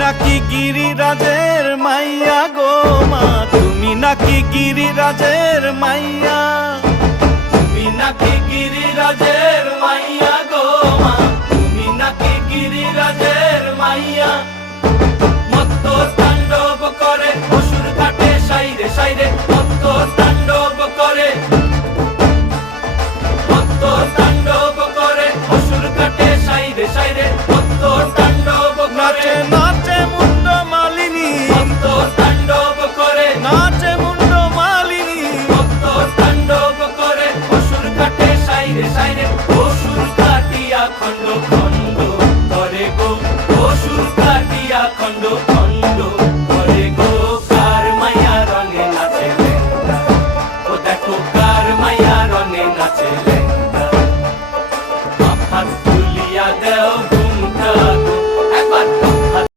নাকি গিরিরাজের মাইয়া গো মা, তুমি নাকি গিরিরাজের মাইয়া, তুমি নাকি গিরিরাজের মাইয়া গো মা, তুমি নাকি গিরিরাজের মাইয়া। মত্ত তাণ্ডব করে অসুর কাটে সাইরে সাইরে, মত্ত তাণ্ডব করে, মত্ত তাণ্ডব করে অসুর কাটে সাইরে সাইরে, মত্ত তাণ্ডব করে। নাচে মুন্ড মালিনী, মত্ত তাণ্ডব করে, নাচে মুন্ড মালিনী, মত্ত তাণ্ডব করে অসুর কাটে সাইরে সাইরে, অসুর কাটিয়া খণ্ড খণ্ড করে গো, অসুর কাটিয়া খণ্ড